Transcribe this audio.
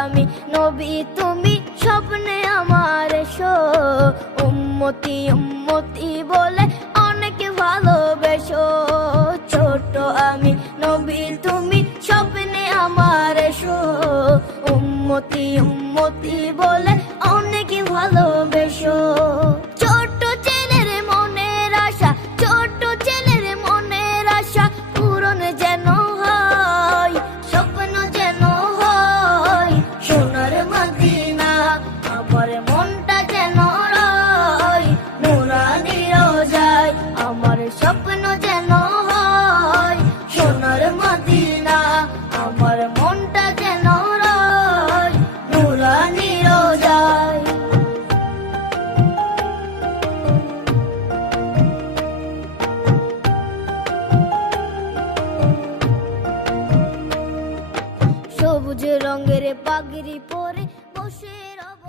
আমি নবী তুমি স্বপ্নে আমার এসো, উম্মতি উম্মতি বলে অনেক ভালোবেসো। ছোট আমি নবী তুমি স্বপ্নে আমার এসো, উম্মতি উম্মতি বলে অনেক ভালোবেসো। ছোট ছেলের মনের আশা, ছোট ছেলের মনের আশা পূরণ যেন হয়, স্বপ্ন যেন হয় সোনার মদিনা। আমার মনটা যেন রয় নুরানি রোজায়, আমার স্বপ্ন যেন হয় সোনার মদিনা। আমার মনটা যেন রয় নুরানি রোজায়। সবুজ রঙের পাগড়ি পরে বসে রব।